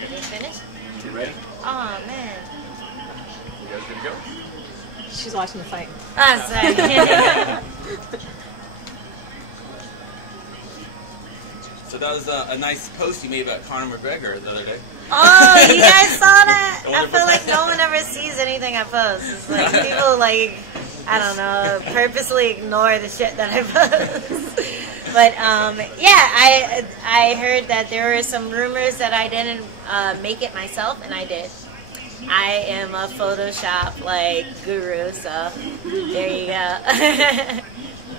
Did you finish? You ready? Oh man. You guys good to go? She's watching the fight. Oh, sorry. So that was a nice post you made about Conor McGregor the other day. Oh, you guys saw that? I I wonder feel if like no one ever sees anything I post. It's like people like, I don't know, purposely ignore the shit that I post. But yeah, I heard that there were some rumors that I didn't make it myself, and I did. I am a Photoshop like guru, so there you go.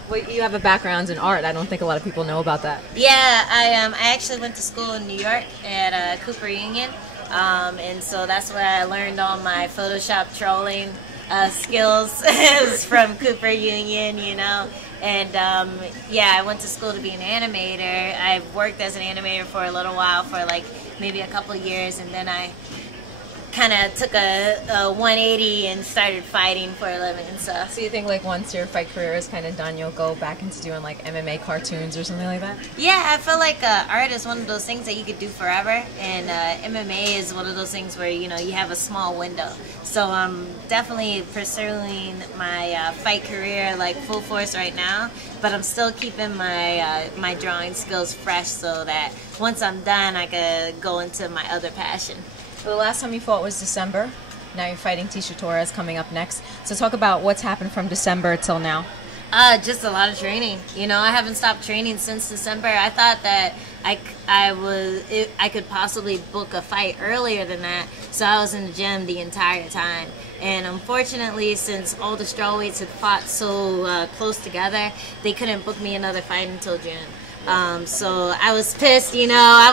Well, you have a background in art. I don't think a lot of people know about that. Yeah, I actually went to school in New York at Cooper Union, and so that's where I learned all my Photoshop trolling skills. It was from Cooper Union, you know. And yeah, I went to school to be an animator. I've worked as an animator for a little while, for like maybe a couple of years, and then I kind of took a 180 and started fighting for a living. So you think like once your fight career is kind of done, you'll go back into doing like MMA cartoons or something like that? Yeah, I feel like art is one of those things that you could do forever, and MMA is one of those things where, you know, you have a small window. So I'm definitely pursuing my fight career like full force right now, but I'm still keeping my my drawing skills fresh so that once I'm done, I could go into my other passion. So the last time you fought was December. Now you're fighting Tecia Torres coming up next. So talk about what's happened from December till now. Just a lot of training. You know, I haven't stopped training since December. I thought that I could possibly book a fight earlier than that, so I was in the gym the entire time. And unfortunately, since all the strawweights had fought so close together, they couldn't book me another fight until June. So I was pissed, you know. I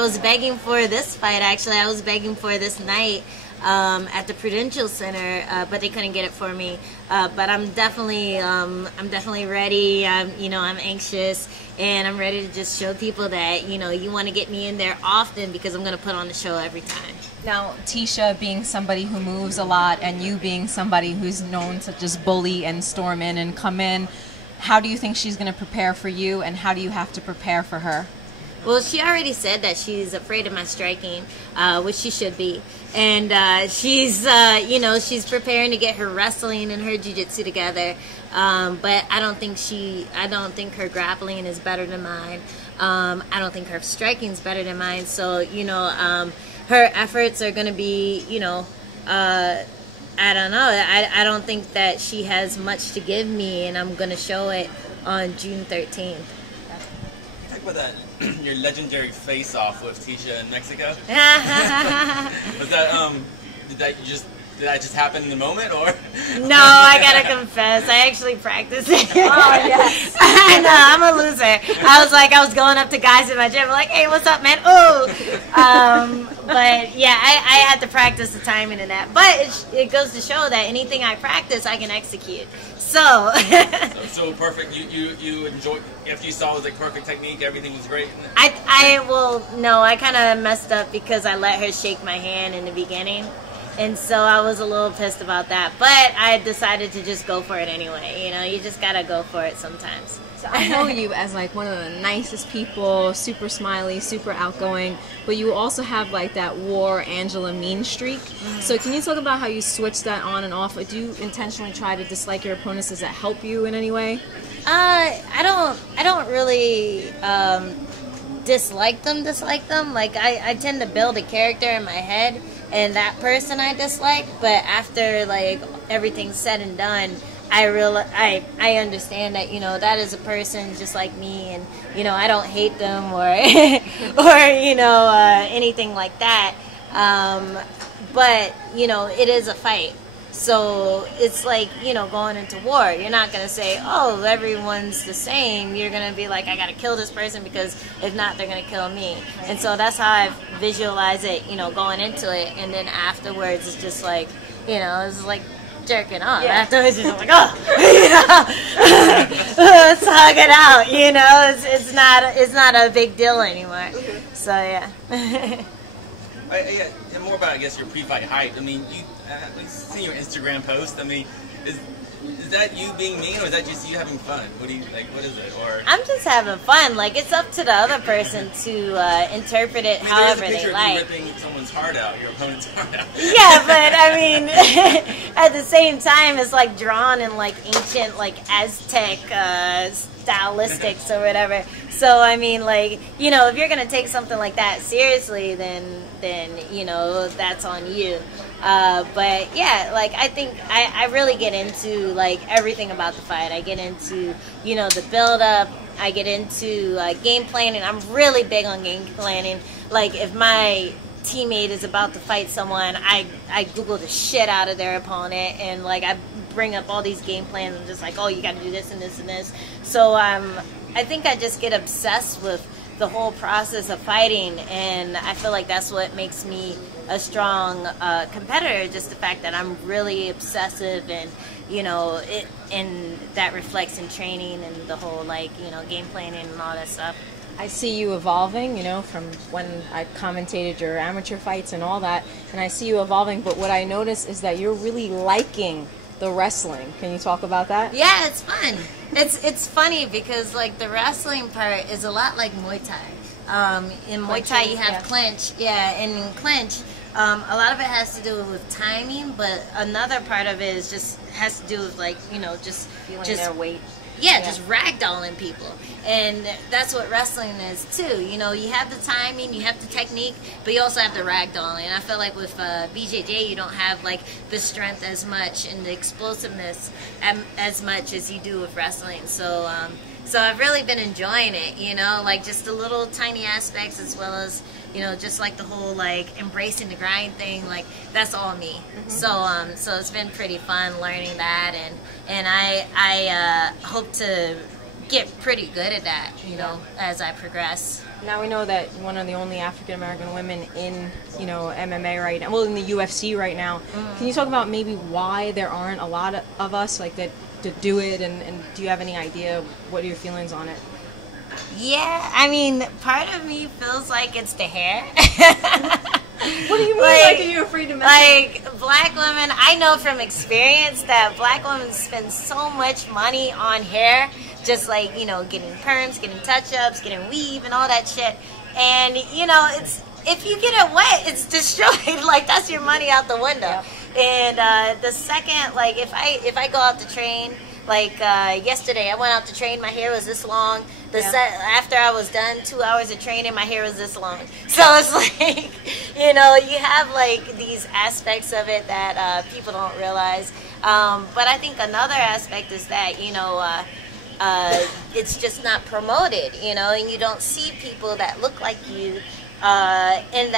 was begging for this fight, actually. I was begging for this night at the Prudential Center, but they couldn't get it for me. But I'm definitely ready. I'm anxious, and I'm ready to just show people that, you know, you want to get me in there often because I'm going to put on the show every time. Now, Tecia being somebody who moves a lot, and you being somebody who's known to just bully and storm in and come in, how do you think she's going to prepare for you, and how do you have to prepare for her? Well, she already said that she's afraid of my striking, which she should be. And she's preparing to get her wrestling and her jiu-jitsu together. But I don't think her grappling is better than mine. I don't think her striking is better than mine. So, you know, her efforts are going to be, you know, I don't know. I don't think that she has much to give me, and I'm going to show it on June 13th. Talk about that, your legendary face-off with Tecia in Mexico. Was that did that just happen in the moment, or? No, I gotta confess, I actually practiced it. Oh yes. I know, I'm a loser. I was going up to guys in my gym, like, hey, what's up, man? Ooh. But yeah, I had to practice the timing and that. But it goes to show that anything I practice, I can execute. So. so perfect. You enjoyed, after you saw it was like perfect technique, everything was great. I kind of messed up because I let her shake my hand in the beginning. And so I was a little pissed about that, but I decided to just go for it anyway. You know, you just gotta go for it sometimes. So I know you as like one of the nicest people, super smiley, super outgoing, but you also have like that war Angela mean streak. So can you talk about how you switch that on and off? Do you intentionally try to dislike your opponents? Does that help you in any way? I don't really dislike them. Like I tend to build a character in my head, and that person I dislike, but after like everything's said and done, I understand that, you know, that is a person just like me, and, you know, I don't hate them or you know, anything like that. But, you know, it is a fight. So it's like, you know, going into war. You're not going to say, oh, everyone's the same. You're going to be like, I got to kill this person because if not, they're going to kill me. And so that's how I visualize it, you know, going into it. And then afterwards, it's just like, you know, it's like jerking off. Yeah. Afterwards, you're just like, oh, you know, let's hug it out. You know, it's not a big deal anymore. So, yeah. More about, I guess, your pre-fight hype. I mean, we've seen your Instagram post. I mean, is that you being mean, or is that just you having fun? What do you like? What is it? Or I'm just having fun. Like, it's up to the other person to interpret it however there is a picture they like. of you ripping someone's heart out, your opponent's heart out. Yeah, but I mean, at the same time, it's like drawn in like ancient, like Aztec stylistics or whatever. So I mean, like, you know, if you're gonna take something like that seriously, then you know, that's on you. But yeah, like, I think I really get into like everything about the fight. I get into, you know, the build up. I get into game planning. I'm really big on game planning. Like, if my teammate is about to fight someone, I Google the shit out of their opponent, and like I bring up all these game plans. I'm just like, oh, you got to do this and this and this. So I think I just get obsessed with the whole process of fighting, and I feel like that's what makes me a strong competitor. Just the fact that I'm really obsessive, and you know, and that reflects in training and the whole, like, you know, game planning and all that stuff. I see you evolving, you know, from when I commentated your amateur fights and all that, and I see you evolving, but what I notice is that you're really liking the wrestling. Can you talk about that? Yeah, it's fun. It's funny because, like, the wrestling part is a lot like Muay Thai. In Muay Thai you have clinch, and in clinch, a lot of it has to do with timing, but another part of it is just has to do with, like, you know, just feeling their weight. Yeah, just ragdolling people. And that's what wrestling is, too. You know, you have the timing, you have the technique, but you also have the ragdolling. And I feel like with BJJ, you don't have, like, the strength as much and the explosiveness as much as you do with wrestling. So, so I've really been enjoying it, you know, like, just the little tiny aspects, as well as, you know, just like the whole, like, embracing the grind thing, like, that's all me. So so it's been pretty fun learning that, and I hope to get pretty good at that, you know, as I progress. Now we know that one of the only African American women in, you know, MMA right now, well, in the UFC right now. Can you talk about maybe why there aren't a lot of us like that to do it, and do you have any idea what are your feelings on it? Yeah, I mean, part of me feels like it's the hair. What do you mean? Like, are you afraid to mess Like, black women, I know from experience that black women spend so much money on hair, just like, you know, getting perms, getting touch-ups, getting weave, and all that shit. And, you know, it's, if you get it wet, it's destroyed. Like, that's your money out the window. Yep. And the second, like, if I go out to train, like yesterday, I went out to train. My hair was this long. After I was done 2 hours of training, my hair was this long. So it's like, you know, you have like these aspects of it that people don't realize. But I think another aspect is that, you know, it's just not promoted, you know, and you don't see people that look like you on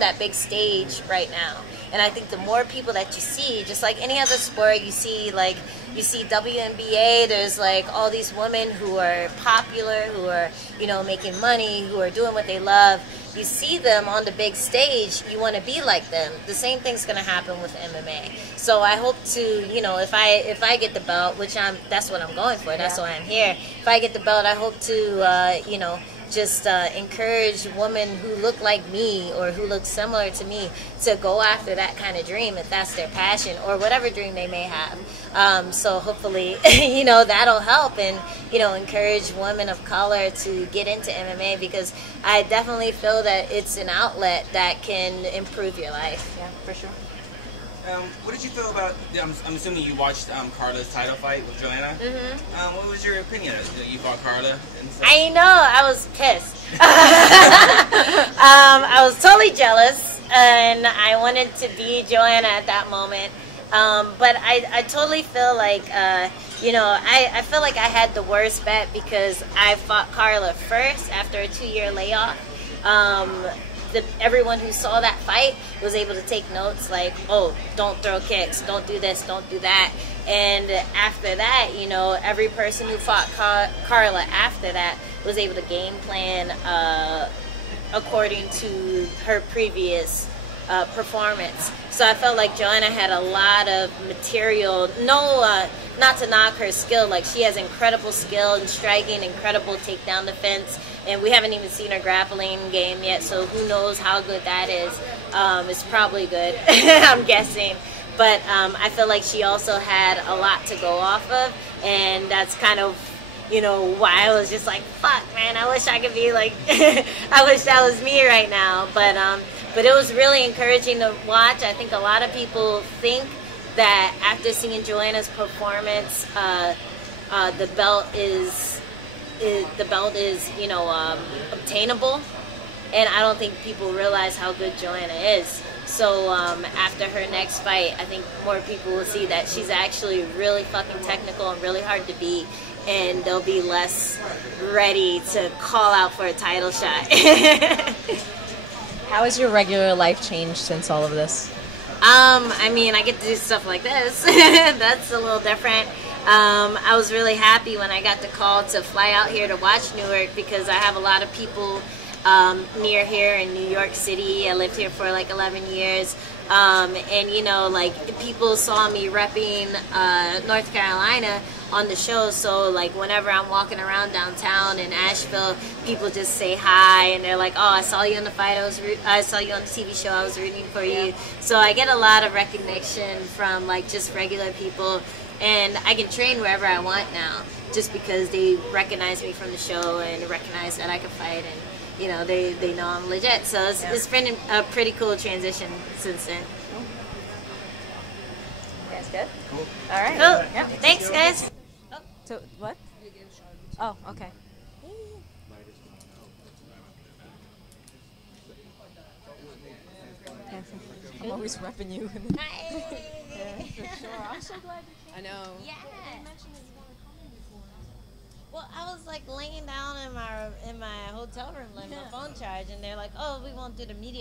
that big stage right now. And I think the more people that you see, just like any other sport, you see WNBA, there's like all these women who are popular, who are, you know, making money, who are doing what they love. You see them on the big stage, you want to be like them. The same thing's going to happen with MMA. So I hope to, you know, if I get the belt, which that's what I'm going for, that's why I'm here. If I get the belt, I hope to, you know, just encourage women who look like me or who look similar to me to go after that kind of dream if that's their passion or whatever dream they may have. So hopefully, you know, that'll help and, you know, encourage women of color to get into MMA, because I definitely feel that it's an outlet that can improve your life. Yeah, for sure. What did you feel about, I'm assuming you watched Carla's title fight with Joanna. What was your opinion of it? You fought Carla? I know, I was pissed. I was totally jealous, and I wanted to be Joanna at that moment. But I totally feel like, you know, I feel like I had the worst bet because I fought Carla first after a 2-year layoff. Everyone who saw that fight was able to take notes like, oh, don't throw kicks, don't do this, don't do that. And after that, you know, every person who fought Carla after that was able to game plan according to her previous performance. So I felt like Joanna had a lot of material. Not to knock her skill, like she has incredible skill in striking, incredible takedown defense, and we haven't even seen her grappling game yet, so who knows how good that is. It's probably good, I'm guessing. but I feel like she also had a lot to go off of, and that's kind of, you know, why I was just like, fuck, man, I wish I could be like, I wish that was me right now. But it was really encouraging to watch. I think a lot of people think that after seeing Joanna's performance, the belt is you know, obtainable, and I don't think people realize how good Joanna is. So after her next fight, I think more people will see that she's actually really fucking technical and really hard to beat, and they'll be less ready to call out for a title shot. How has your regular life changed since all of this? I mean, I get to do stuff like this. That's a little different. I was really happy when I got the call to fly out here to watch Newark, because I have a lot of people near here in New York City. I lived here for like 11 years. And, you know, like, people saw me repping North Carolina on the show, so like whenever I'm walking around downtown in Asheville, people just say hi, and they're like, oh, I saw you on the fight, I saw you on the TV show, I was rooting for you. So I get a lot of recognition from like just regular people, and I can train wherever I want now just because they recognize me from the show and recognize that I can fight, and you know, they know I'm legit. So it's been a pretty cool transition since then. That's good. Cool. All right. Cool. Yeah. Thanks, guys. So what? Oh, okay. I'm always repping you. Yeah, for sure. I'm so glad you came. I know. Yeah. Well, I was like laying down in my hotel room, letting my phone charge, and they're like, "Oh, we won't do the media